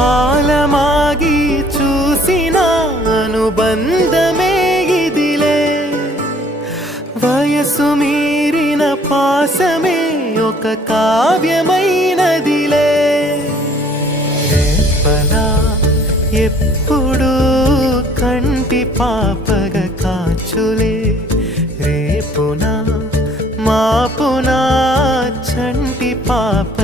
కాలమాగి చూసిన అనుబంధమే ఇదిలే వయసు మీరిన పాసమే ఒక కావ్యమైనదిలే రేపలా ఎప్పుడు కంటి పాపగ కాచులే రేపున మాపున చంటి పాప